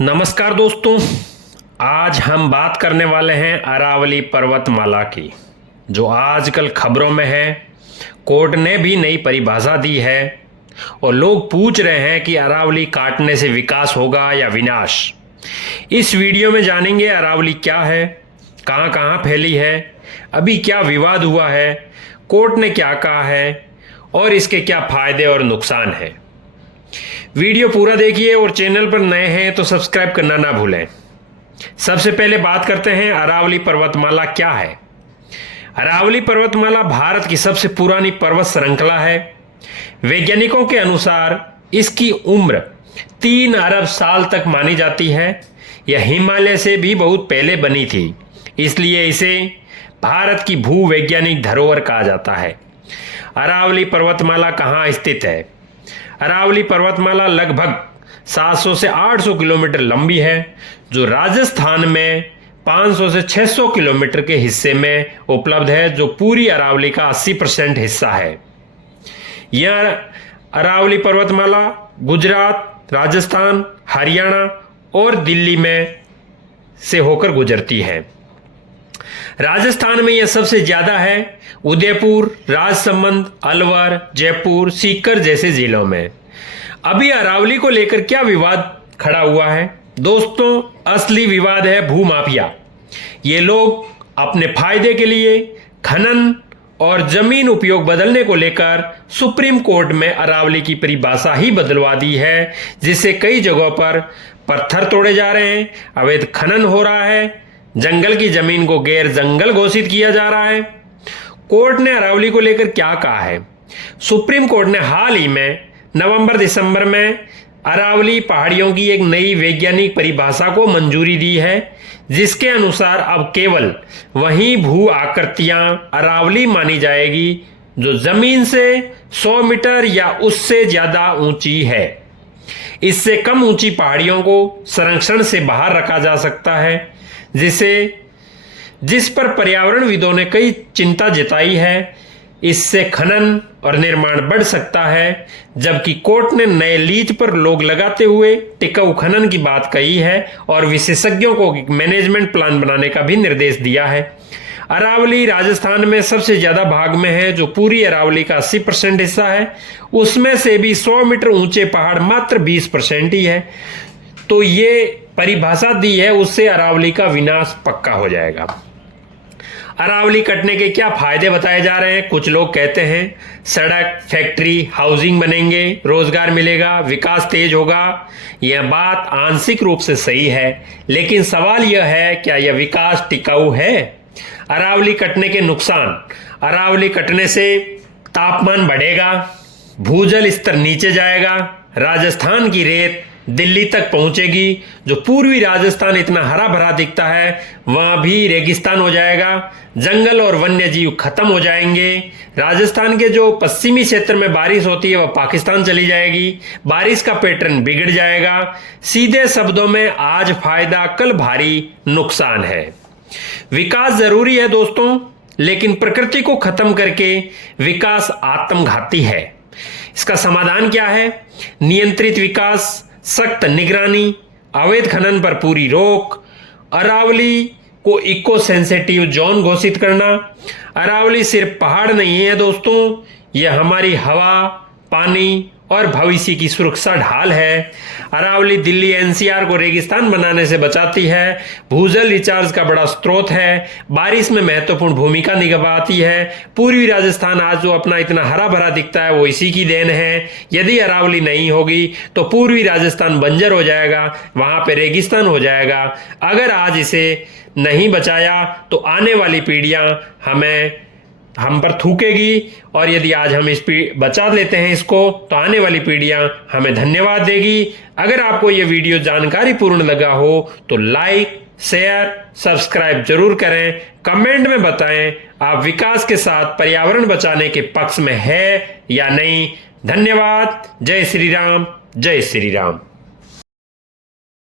नमस्कार दोस्तों। आज हम बात करने वाले हैं अरावली पर्वतमाला की, जो आजकल खबरों में है। कोर्ट ने भी नई परिभाषा दी है और लोग पूछ रहे हैं कि अरावली काटने से विकास होगा या विनाश। इस वीडियो में जानेंगे अरावली क्या है, कहां कहां फैली है, अभी क्या विवाद हुआ है, कोर्ट ने क्या कहा है और इसके क्या फायदे और नुकसान हैं। वीडियो पूरा देखिए और चैनल पर नए हैं तो सब्सक्राइब करना ना भूलें। सबसे पहले बात करते हैं अरावली पर्वतमाला क्या है। अरावली पर्वतमाला भारत की सबसे पुरानी पर्वत श्रृंखला है। वैज्ञानिकों के अनुसार इसकी उम्र 3 अरब साल तक मानी जाती है। यह हिमालय से भी बहुत पहले बनी थी, इसलिए इसे भारत की भूवैज्ञानिक धरोहर कहा जाता है। अरावली पर्वतमाला कहाँ स्थित है? अरावली पर्वतमाला लगभग 700 से 800 किलोमीटर लंबी है, जो राजस्थान में 500 से 600 किलोमीटर के हिस्से में उपलब्ध है, जो पूरी अरावली का 80% हिस्सा है। यह अरावली पर्वतमाला गुजरात, राजस्थान, हरियाणा और दिल्ली में से होकर गुजरती है। राजस्थान में यह सबसे ज्यादा है उदयपुर, राजसमंद, अलवर, जयपुर, सीकर जैसे जिलों में। अभी अरावली को लेकर क्या विवाद खड़ा हुआ है? दोस्तों, असली विवाद है भूमाफिया। ये लोग अपने फायदे के लिए खनन और जमीन उपयोग बदलने को लेकर सुप्रीम कोर्ट में अरावली की परिभाषा ही बदलवा दी है, जिससे कई जगहों पर पत्थर तोड़े जा रहे हैं, अवैध खनन हो रहा है, जंगल की जमीन को गैर जंगल घोषित किया जा रहा है। कोर्ट ने अरावली को लेकर क्या कहा है? सुप्रीम कोर्ट ने हाल ही में नवंबर-दिसंबर में अरावली पहाड़ियों की एक नई वैज्ञानिक परिभाषा को मंजूरी दी है, जिसके अनुसार अब केवल वही भू आकृतियां अरावली मानी जाएगी जो जमीन से 100 मीटर या उससे ज्यादा ऊंची है। इससे कम ऊंची पहाड़ियों को संरक्षण से बाहर रखा जा सकता है, जिस पर पर्यावरणविदों ने कई चिंता जताई है। इससे खनन और निर्माण बढ़ सकता है, जबकि कोर्ट ने नए लीज पर लोग लगाते हुए टिकाऊ खनन की बात कही है और विशेषज्ञों को मैनेजमेंट प्लान बनाने का भी निर्देश दिया है। अरावली राजस्थान में सबसे ज्यादा भाग में है, जो पूरी अरावली का 80% हिस्सा है। उसमें से भी 100 मीटर ऊंचे पहाड़ मात्र 20% ही है। तो ये परिभाषा दी है, उससे अरावली का विनाश पक्का हो जाएगा। अरावली कटने के क्या फायदे बताए जा रहे हैं? कुछ लोग कहते हैं सड़क, फैक्ट्री, हाउसिंग बनेंगे, रोजगार मिलेगा, विकास तेज होगा। यह बात आंशिक रूप से सही है, लेकिन सवाल यह है, क्या यह विकास टिकाऊ है? अरावली कटने के नुकसान। अरावली कटने से तापमान बढ़ेगा, भूजल स्तर नीचे जाएगा, राजस्थान की रेत दिल्ली तक पहुंचेगी। जो पूर्वी राजस्थान इतना हरा भरा दिखता है, वहां भी रेगिस्तान हो जाएगा, जंगल और वन्य जीव खत्म हो जाएंगे। राजस्थान के जो पश्चिमी क्षेत्र में बारिश होती है, वह पाकिस्तान चली जाएगी, बारिश का पैटर्न बिगड़ जाएगा। सीधे शब्दों में आज फायदा कल भारी नुकसान है। विकास जरूरी है दोस्तों, लेकिन प्रकृति को खत्म करके विकास आत्मघाती है। इसका समाधान क्या है? नियंत्रित विकास, सख्त निगरानी, अवैध खनन पर पूरी रोक, अरावली को इको सेंसिटिव जोन घोषित करना। अरावली सिर्फ पहाड़ नहीं है दोस्तों, यह हमारी हवा, पानी और भविष्य की सुरक्षा ढाल है। अरावली दिल्ली एनसीआर को रेगिस्तान बनाने से बचाती है, भूजल रिचार्ज का बड़ा स्रोत है, बारिश में महत्वपूर्ण भूमिका निभाती है। पूर्वी राजस्थान आज जो अपना इतना हरा भरा दिखता है, वो इसी की देन है। यदि अरावली नहीं होगी तो पूर्वी राजस्थान बंजर हो जाएगा, वहां पे रेगिस्तान हो जाएगा। अगर आज इसे नहीं बचाया तो आने वाली पीढ़ियां हम पर थूकेगी, और यदि आज हम बचा लेते हैं इसको, तो आने वाली पीढ़ियां हमें धन्यवाद देगी। अगर आपको यह वीडियो जानकारी पूर्ण लगा हो तो लाइक, शेयर, सब्सक्राइब जरूर करें। कमेंट में बताएं आप विकास के साथ पर्यावरण बचाने के पक्ष में है या नहीं। धन्यवाद। जय श्री राम, जय श्री राम।